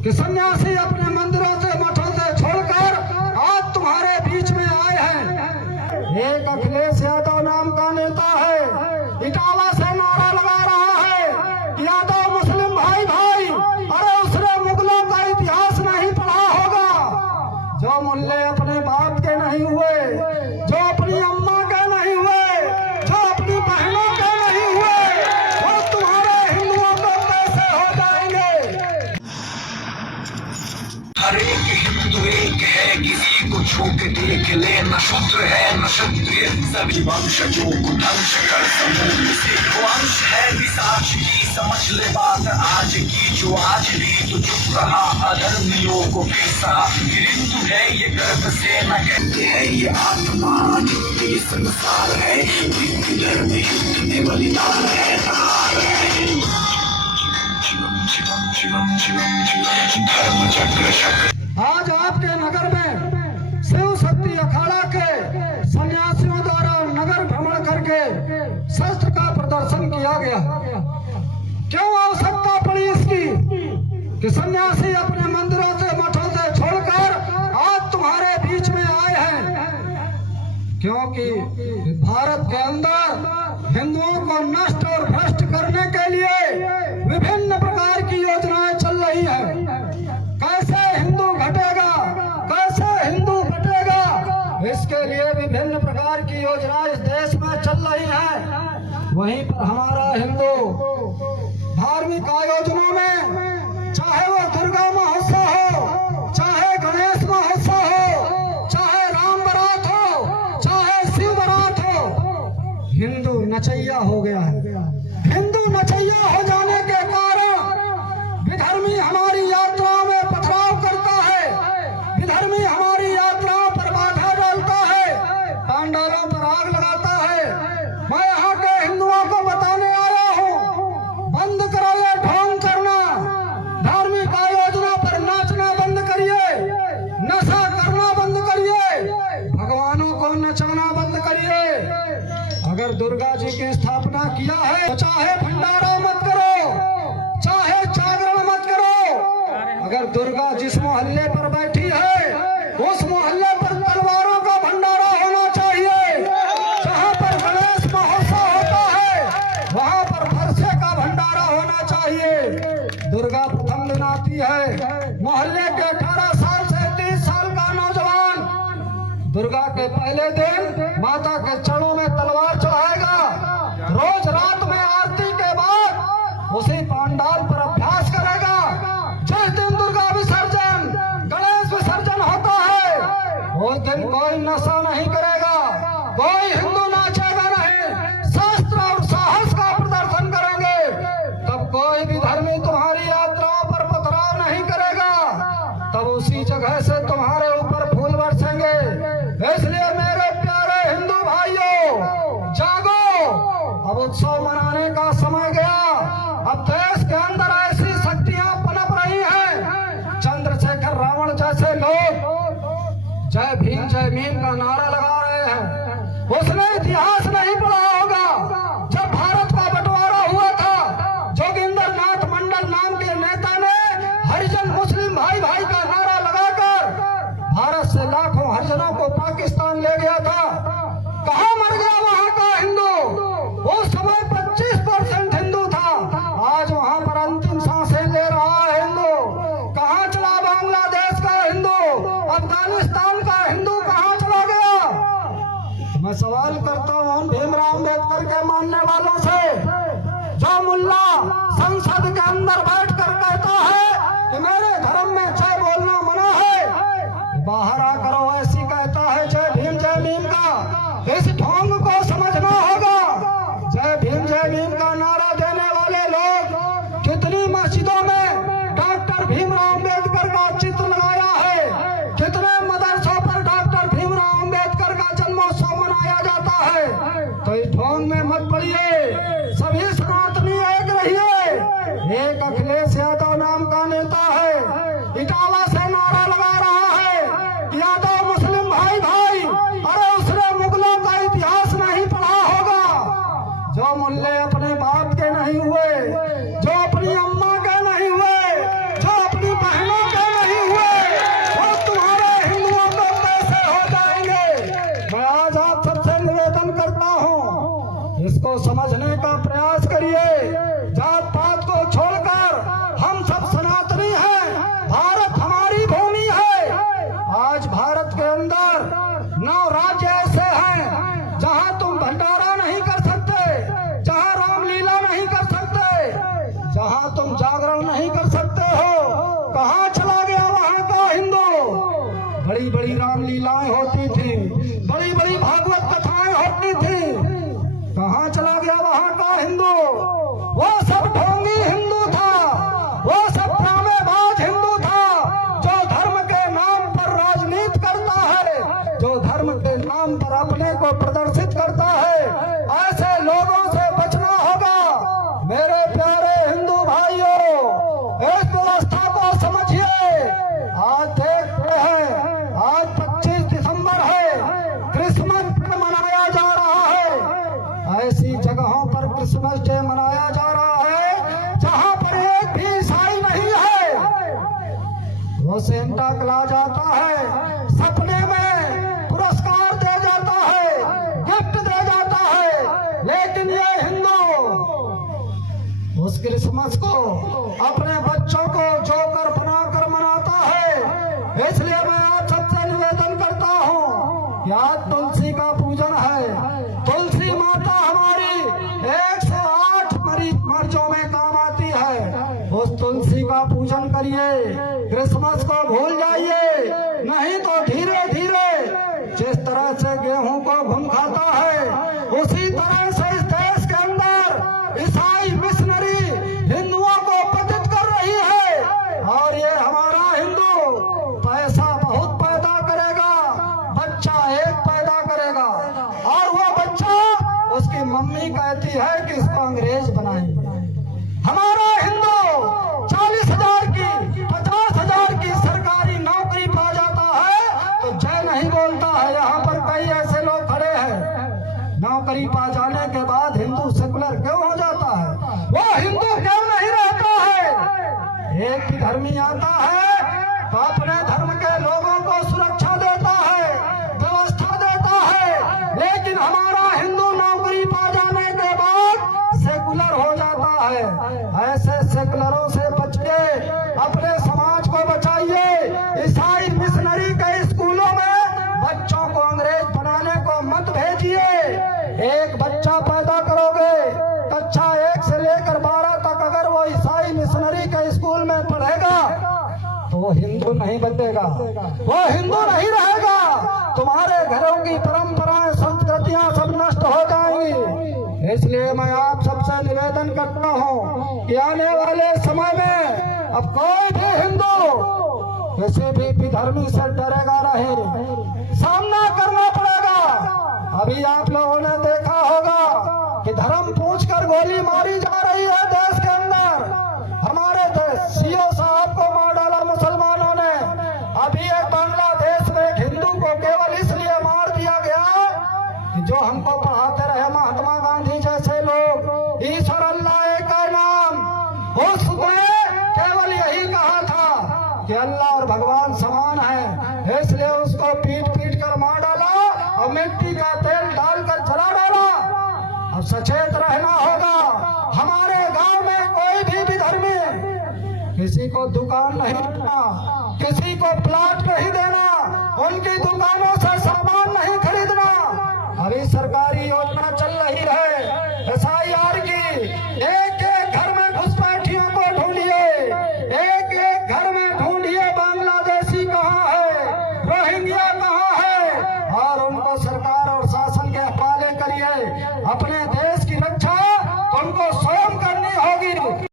कि सन्यासी अपने मंदिरों से मठों से छोड़कर आज तुम्हारे बीच में आए हैं। एक अखिलेश यादव नाम का नेता है, इटावा से नारा लगा रहा है कि यादव मुस्लिम भाई भाई। अरे उसने मुगलों का इतिहास नहीं पढ़ा होगा। जो मुल्ले अपने बाप के नहीं हुए, जो अपनी अम्मा के नहीं हुए, जो अपनी बहनों के नहीं हुए, वो तुम्हारे हिंदुओं को कैसे हो जाएंगे। हर एक हिंदू एक है, किसी को छू के देख ले, न शूद्र है न क्षत्रिय, सभी वंशजों को ध्वंस कर समूल से वंश है विशाच की। समझ ले बात आज की, जो आज भी तो चुप रहा, अधर्मियों को भी सहा। हिंदू है ये गर्व से न कहते हैं, ये आत्मा युद्ध ये संसार है, हिंदू धर्म युद्ध में बलिदान है, तार है। शिवम शिवम शिवम शिवम शिवम धर्म चक्र चक्र। आज आपके नगर में शिव शक्ति अखाड़ा के सन्यासियों द्वारा नगर भ्रमण करके शस्त्र का प्रदर्शन किया गया। क्यों आवश्यकता पड़ी इसकी कि सन्यासी अपने मंदिरों से मठों से छोड़कर आज तुम्हारे बीच में आए हैं? क्योंकि भारत के अंदर हिंदुओं को नष्ट और भ्रष्ट करने के लिए विभिन्न प्रकार की योजनाएं चल रही है। कैसे हिंदू घटेगा, कैसे हिंदू बटेगा, इसके लिए विभिन्न प्रकार की योजनाएं इस देश में चल रही हैं। वहीं पर हमारा हिंदू धार्मिक आयोजनों में, चाहे वो दुर्गा महोत्सव हो, चाहे गणेश महोत्सव हो, चाहे राम बारात हो, चाहे शिव बारात हो, हिंदू नचैया हो गया है। हिंदू नचैया हो जाने के कारण विधर्मी हमारी यात्राओं में पथराव करता है, विधर्मी हमारी यात्राओं पर बाधा डालता है, पंडालों पर आग लगाता है। मैं यहाँ के हिंदुओं को बताने आया हूँ, बंद करो ये ढोंग करना, धार्मिक आयोजना पर नाचना बंद करिए, नशा करना बंद करिए, भगवानों को नचाना बंद करिए। अगर दुर्गा जी की स्थापना किया है तो चाहे भंडारा मत करो, चाहे जागरण मत करो। अगर दुर्गा जिस मोहल्ले पर बैठी है उस मोहल्ले पर तलवारों का भंडारा होना चाहिए। जहाँ पर गणेश महोत्सव होता है वहाँ पर फरसे का भंडारा होना चाहिए। दुर्गा प्रथम दिन आती है, मोहल्ले के 18 साल से 30 साल का नौजवान दुर्गा के पहले दिन माता के चरणों में तलवार चढ़ाएगा। रोज रात में आरती के बाद उसी पंडाल पर अभ्यास करेगा। जिस दिन दुर्गा विसर्जन, गणेश विसर्जन होता है, उस दिन कोई नशा नहीं करेगा, कोई हिंदू नाचेगा नहीं, शास्त्र और साहस का प्रदर्शन करेंगे। तब कोई भी धर्मी तुम्हारी यात्राओं पर पथराव नहीं करेगा, तब उसी जगह से तुम्हारे ऊपर फूल बरसेंगे। इसलिए मेरे प्यारे हिंदू भाइयों, जागो, अब उत्सव मनाने का समय गया। अब देश के अंदर ऐसी शक्तियां पनप रही हैं, चंद्रशेखर रावण जैसे लोग जय भीम का नारा लगा रहे हैं। उसने इतिहास नहीं पढ़ा होगा। जब भारत का बंटवारा हुआ था, जोगिंदर नाथ मंडल नाम के नेता ने हरिजन मुस्लिम भाई भाई का नारा लगाकर भारत से लाखों हरिजनों को पाकिस्तान ले गया था। कहाँ मर गया वहाँ का हिंदू? उस समय 25% हिंदू था, आज वहाँ पर अंतिम सांसें ले रहा है हिंदू। कहाँ चला बांग्लादेश का हिंदू? अफगानिस्तान का हिंदू कहाँ चला गया? मैं सवाल करता हूँ भीमराव अम्बेडकर के मानने वालों से, जो मुल्ला संसद के अंदर बैठ कर कहता है कि मेरे धर्म में जय बोलना मना है, बाहर आकर ऐसी कहता है जय भीम का। इस ढोंग को समझना होगा। जय भीम का नारा देने वाले लोग कितनी मस्जिदों में डॉक्टर भीमराव अम्बेडकर का चित्र लगाया है, कितने मदरसों पर डॉक्टर भीमराव अम्बेडकर का जन्मोत्सव मनाया जाता है। तो इस ढोंग में मत पड़िए, सभी सनातनी एक रहिए। एक अखिलेश यादव नाम का नेता है, इटावा से नारा लगा रहा है यादव मुस्लिम भाई भाई। अरे उसने मुगलों का इतिहास नहीं पढ़ा होगा। जो मुल्ले अपने बाप के नहीं हुए, जो अपनी अम्मा के नहीं हुए, जो अपनी बहनों तुम जागरण नहीं कर सकते हो? कहाँ चला गया वहाँ का हिंदू? बड़ी बड़ी रामलीलाएं होती थी, बड़ी बड़ी भागवत कथाएं होती थी, कहाँ चला गया वहाँ का हिंदू? वो सब ढोंगी हिंदू था, वो सब ड्रामेबाज हिंदू था, जो धर्म के नाम पर राजनीति करता है, जो धर्म के नाम पर अपने को प्रदर्शित करता है। ऐसे लोगों से बचना होगा। मेरे प्यारे हिंदू भाइयों, इस व्यवस्था को समझिए। आज देखते हैं, आज 25 दिसंबर है, क्रिसमस डे मनाया जा रहा है। ऐसी जगहों पर क्रिसमस डे मनाया जा रहा है जहां पर एक भी ईसाई नहीं है। वो सेंटा क्लॉज आता है, सपने में पुरस्कार दे जाता है, गिफ्ट दे जाता है, लेकिन ये हिंदू उस क्रिसमस को अपने बच्चों को जोकर बनाकर मनाता है। इसलिए मैं आप सबसे निवेदन करता हूँ कि आज तुलसी का पूजन है। तुलसी माता हमारी 108 मर्जों में काम आती है। उस तुलसी का पूजन करिए, क्रिसमस को भूल जाइए। नहीं तो धीरे धीरे जिस तरह से गेहूं को घुन खाता है, उसी तरह से इस देश के अंदर ईसाई मिशनरी हिंदुओं को पतित कर रही है। और ये हमारा हिंदू पैसा बहुत पैदा करेगा, बच्चा एक पैदा करेगा, और वो बच्चा उसकी मम्मी कहती है कि इसको अंग्रेज बनाएंगे। हमारा हिंदू 40,000 की 50,000 की सरकारी नौकरी पा जाता है तो जय नहीं बोलता है। यहाँ पर कई ऐसे लोग खड़े हैं, नौकरी पा जाने के बाद हिंदू सेकुलर क्यों हो जाता है? वो हिंदू क्यों नहीं रहता है? एक ही धर्मी आता है तो अपने धर्म के लोगों को सुरक्षा देता है, व्यवस्था देता है, लेकिन हमारा हिंदू नौकरी पा जाने के बाद सेकुलर हो जाता है। ऐसे सेकुलरों से बचिए, अपने समाज को बचाइए। ईसाई मिशनरी के स्कूलों में बच्चों को अंग्रेज बनाने को मत भेजिए। एक बच्चा पैदा करोगे, कक्षा 1 से लेकर 12 तक अगर वो ईसाई मिशनरी के स्कूल में पढ़ेगा तो वो हिंदू नहीं बनेगा, वो हिंदू नहीं रहेगा। तुम्हारे घरों की परंपराएं, संस्कृतियां सब नष्ट हो जाएंगी। इसलिए मैं आप सबसे निवेदन करता हूँ कि आने वाले समय में अब कोई भी हिंदू किसी भी विधर्मी से डरेगा नहीं, सामना करना पड़ेगा। अभी आप लोगों ने देखा होगा कि धर्म पूछकर गोली मारी जा रही है देश के अंदर। हमारे सीओ साहब को मार डाला मुसलमानों ने। अभी एक बांग्लादेश में एक हिंदू को केवल इसलिए मार दिया गया कि जो हमको पढ़ाते रहे महात्मा गांधी जैसे लोग, ईश्वर अल्लाह एक है नाम, उसने केवल यही कहा था कि अल्लाह और भगवान समान है, इसलिए उसको पीट पीट कर मार डाला और मिट्टी का तेल डालकर जला डाला। अब सचेत रहना होगा। हमारे गांव में कोई भी विधर्मी किसी को दुकान नहीं देना, किसी को प्लाट नहीं देना, उनकी दुकानों से